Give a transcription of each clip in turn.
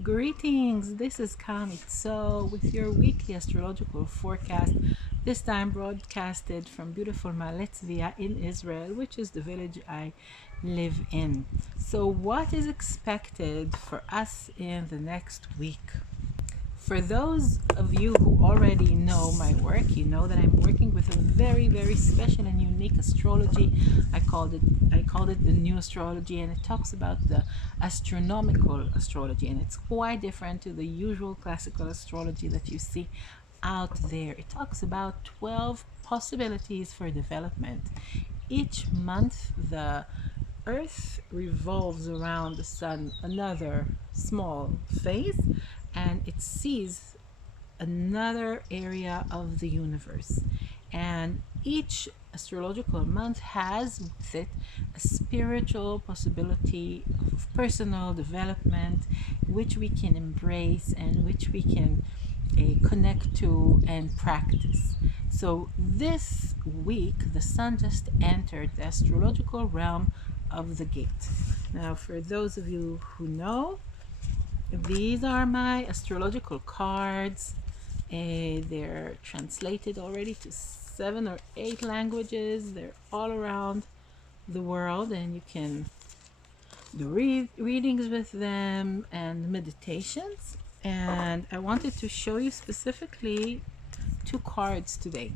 Greetings, this is Karni Zor with your weekly astrological forecast, this time broadcasted from beautiful Maletzvia in Israel, which is the village I live in. So, what is expected for us in the next week? For those of you who already know my work, you know that I'm working with a very, very special and unique astrology. I called it the new astrology, and it talks about the astronomical astrology, and it's quite different to the usual classical astrology that you see out there. It talks about 12 possibilities for development. Each month, the Earth revolves around the sun another small phase, and it sees another area of the universe. And each astrological month has with it a spiritual possibility of personal development, which we can embrace and which we can connect to and practice. So this week, the sun just entered the astrological realm of the gate. Now, for those of you who know, these are my astrological cards. They're translated already to 7 or 8 languages. They're all around the world, and you can do readings with them and meditations. And I wanted to show you specifically 2 cards today.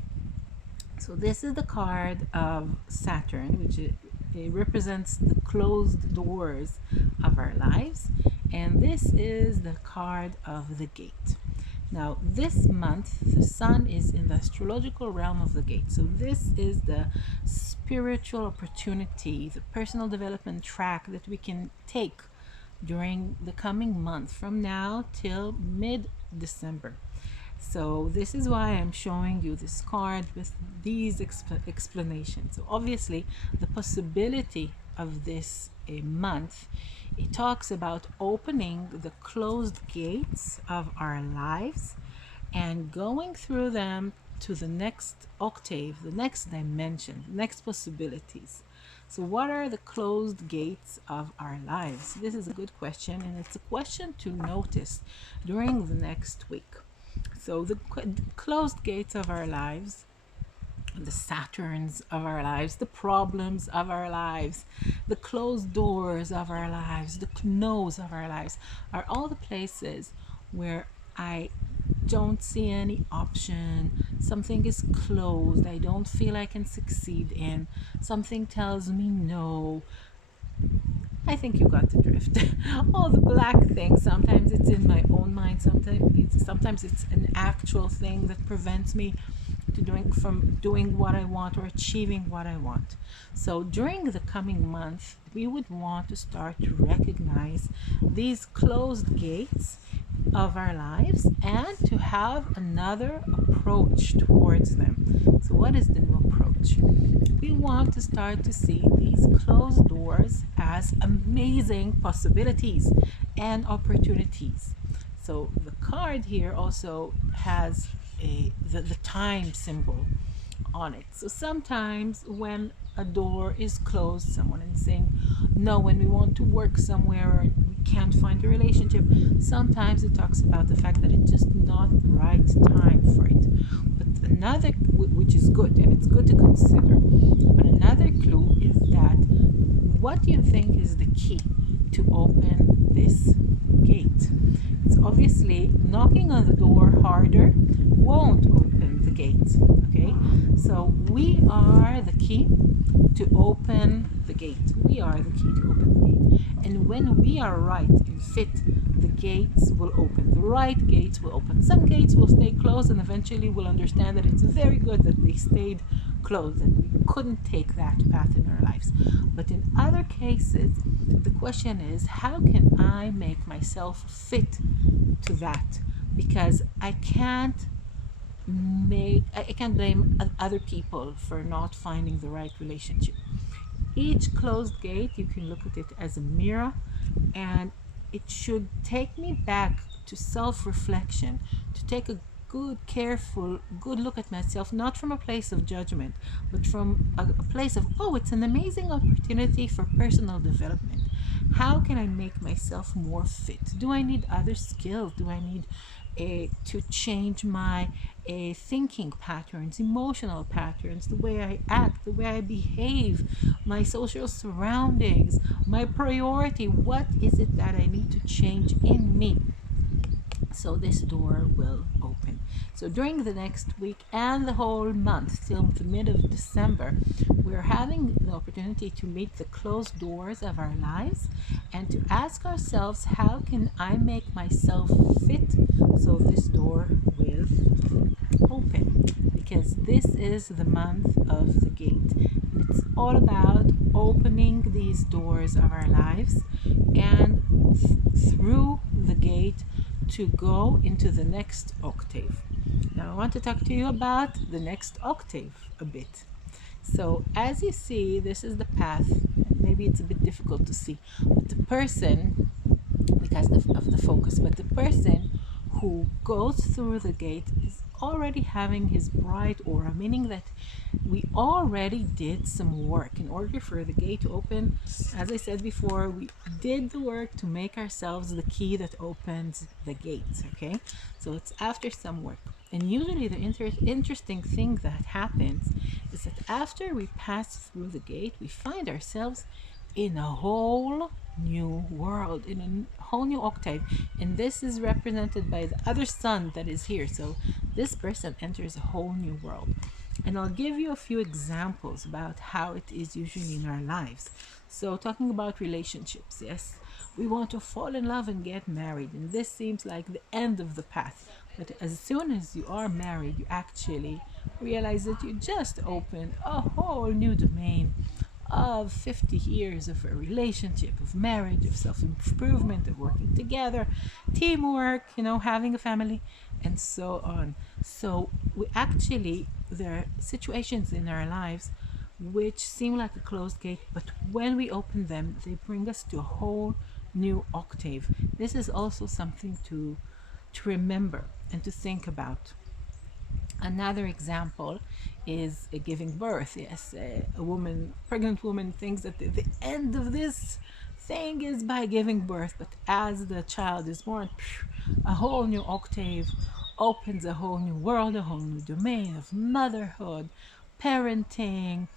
So this is the card of Saturn, which it represents the closed doors of our lives, and this is the card of the gate. Now, this month, the sun is in the astrological realm of the gate. So this is the spiritual opportunity, the personal development track that we can take during the coming month from now till mid-December. So this is why I'm showing you this card with these explanations. So obviously, the possibility of this month, it talks about opening the closed gates of our lives and going through them to the next octave, the next dimension, next possibilities. So what are the closed gates of our lives? This is a good question, and it's a question to notice during the next week. So the closed gates of our lives, the Saturns of our lives, the problems of our lives, the closed doors of our lives, the no's of our lives, are all the places where I don't see any option. Something is closed. I don't feel I can succeed in. Something tells me no. I think you got the drift. All the black things, sometimes it's in my own mind, sometimes it's an actual thing that prevents me from doing what I want or achieving what I want. So during the coming month, we would want to start to recognize these closed gates of our lives and to have another approach towards them. So what is the new approach? We want to start to see these closed doors as amazing possibilities and opportunities. So the card here also has the time symbol on it. So sometimes when a door is closed, someone is saying no, when we want to work somewhere or we can't find a relationship, sometimes it talks about the fact that it's just not the right time for it. But another, which is good, and it's good to consider, but another clue is that what do you think is the key to open this gate? It's obviously knocking on the door harder won't open the gate. Okay, so we are the key to open the gate. We are the key to open the gate. And when we are right and fit, the gates will open. The right gates will open. Some gates will stay closed, and eventually we'll understand that it's very good that they stayed closed and we couldn't take that path in our lives. But in other cases, the question is, how can I make myself fit to that? Because I can't blame other people for not finding the right relationship. Each closed gate, you can look at it as a mirror, and it should take me back to self-reflection, to take a good, careful, good look at myself, not from a place of judgment, but from a place of, oh, it's an amazing opportunity for personal development. How can I make myself more fit? Do I need other skills? Do I need to change my thinking patterns, emotional patterns, the way I act, the way I behave, my social surroundings, my priority? What is it that I need to change in me so this door will open? So during the next week and the whole month till the mid of December, we're having the opportunity to meet the closed doors of our lives and to ask ourselves, how can I make myself fit so this door will open? Because this is the month of the gate, and it's all about opening these doors of our lives and through the gate to go into the next octave. Now I want to talk to you about the next octave a bit. So as you see, this is the path. Maybe it's a bit difficult to see, but the person, because of the focus, but the person who goes through the gate is already having his bright aura, meaning that we already did some work in order for the gate to open. As I said before, we did the work to make ourselves the key that opens the gates. Okay, so it's after some work. And usually the interesting thing that happens is that after we pass through the gate, we find ourselves in a whole new world, in a whole new octave. And this is represented by the other sun that is here. So this person enters a whole new world. And I'll give you a few examples about how it is usually in our lives. So talking about relationships, yes, we want to fall in love and get married, and this seems like the end of the path. But as soon as you are married, you actually realize that you just opened a whole new domain of 50 years of a relationship, of marriage, of self-improvement, of working together, teamwork, having a family, and so on. So we actually, there are situations in our lives which seem like a closed gate, but when we open them, they bring us to a whole new octave. This is also something to remember and to think about. Another example is giving birth. Yes, a woman, pregnant woman, thinks that the end of this thing is by giving birth, but as the child is born, a whole new octave opens, a whole new world, a whole new domain of motherhood, parenting,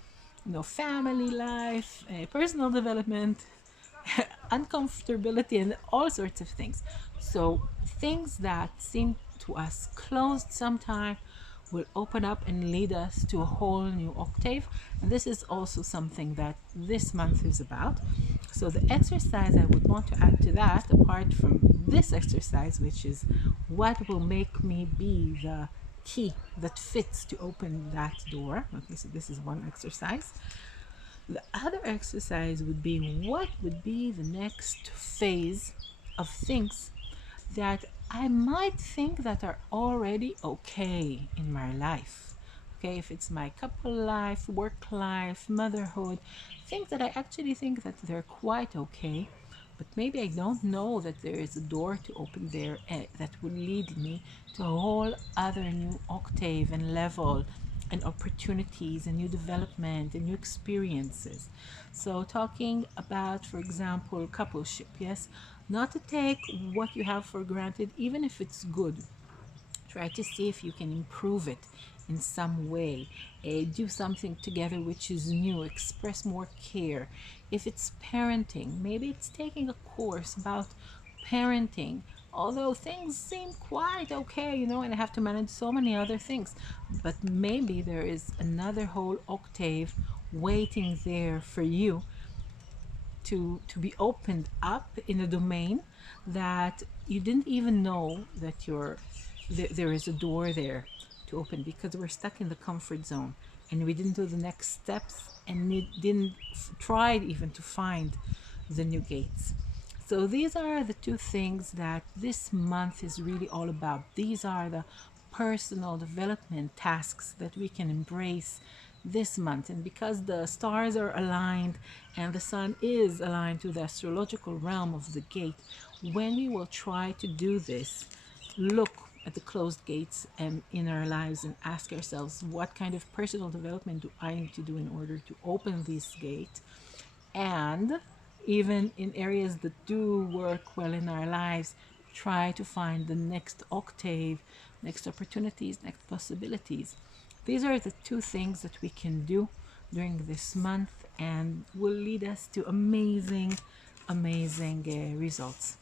family life, personal development, uncomfortability, and all sorts of things. So things that seem to us closed sometime will open up and lead us to a whole new octave. And this is also something that this month is about. So the exercise I would want to add to that, apart from this exercise, which is what will make me be the key that fits to open that door. Okay, so this is one exercise. The other exercise would be, what would be the next phase of things that I might think that are already okay in my life. Okay, if it's my couple life, work life, motherhood, things that I actually think that they're quite okay, but maybe I don't know that there is a door to open there that will lead me to a whole other new octave and level and opportunities and new development and new experiences. So talking about, for example, coupleship, yes, not to take what you have for granted, even if it's good. Try to see if you can improve it in some way. Do something together which is new, express more care. If it's parenting, maybe it's taking a course about parenting, although things seem quite okay, and I have to manage so many other things, but maybe there is another whole octave waiting there for you to be opened up in a domain that you didn't even know that there is a door there to open, because we're stuck in the comfort zone and we didn't do the next steps and we didn't try even to find the new gates. So these are the two things that this month is really all about. These are the personal development tasks that we can embrace this month. And because the stars are aligned and the sun is aligned to the astrological realm of the gate, when we will try to do this, look at the closed gates in our lives and ask ourselves, what kind of personal development do I need to do in order to open this gate? And Even in areas that do work well in our lives, try to find the next octave, next opportunities, next possibilities. These are the two things that we can do during this month and will lead us to amazing, amazing results.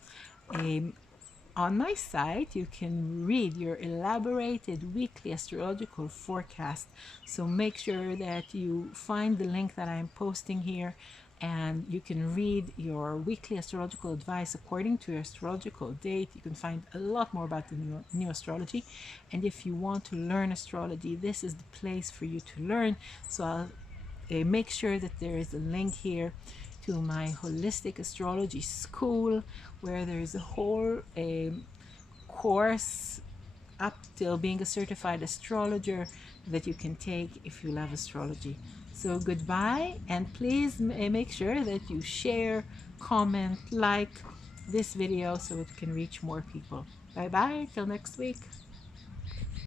Um, on my site, you can read your elaborated weekly astrological forecast. So make sure that you find the link that I'm posting here and you can read your weekly astrological advice according to your astrological date. You can find a lot more about the new astrology. And if you want to learn astrology, this is the place for you to learn. So I'll make sure that there is a link here to my holistic astrology school where there is a whole course up till being a certified astrologer that you can take if you love astrology. So goodbye, and please make sure that you share, comment, like this video so it can reach more people. Bye bye, till next week.